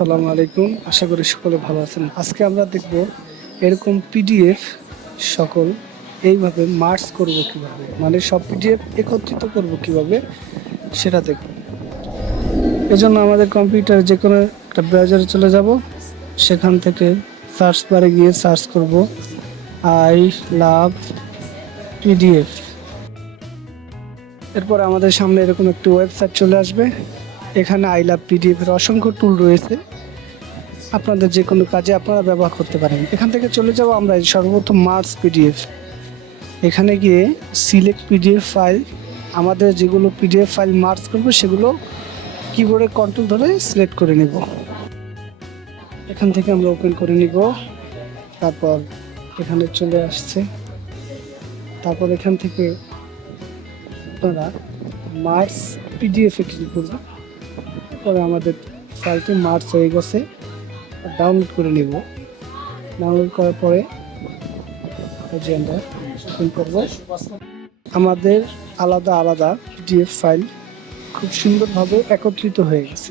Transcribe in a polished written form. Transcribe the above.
আসসালামু আলাইকুম, আশা করি সকলে ভালো আছেন। আজকে আমরা দেখব এরকম পিডিএফ সকল এইভাবে মার্জ করব কিভাবে, মানে সব পিডিএফ একত্রিত করব কিভাবে সেটা দেখব। এজন্য আমাদের কম্পিউটারে যে কোনো একটা ব্রাউজারে চলে যাব, সেখান থেকে সার্চ বারে গিয়ে সার্চ করব আই লাভ পিডিএফ। এরপর আমাদের সামনে এরকম একটি ওয়েবসাইট চলে আসবে। এখানে আই লাভ পিডিএফ এর অসংখ্য টুল রয়েছে, আপনাদের যে কোনো কাজে আপনারা ব্যবহার করতে পারেন। এখান থেকে চলে যাব আমরা সর্বপ্রথম মার্জ পিডিএফ। এখানে গিয়ে সিলেক্ট পিডিএফ ফাইল, আমাদের যেগুলো পিডিএফ ফাইল মার্জ করব সেগুলো কিবোর্ডে কন্ট্রোল ধরে সিলেক্ট করে নেব। এখান থেকে আমরা ওপেন করে নিব। তারপর এখানে চলে আসছে, তারপর এখান থেকে আপনারা মার্জ পিডিএফে ক্লিক করবেন। পরে আমাদের ফাইলটি মার্জ হয়ে গেছে, ডাউনলোড করে নিব। ডাউনলোড করার পরে যে আমরা ওপেন করব, আমাদের আলাদা আলাদা পিডিএফ ফাইল খুব সুন্দরভাবে একত্রিত হয়ে গেছে।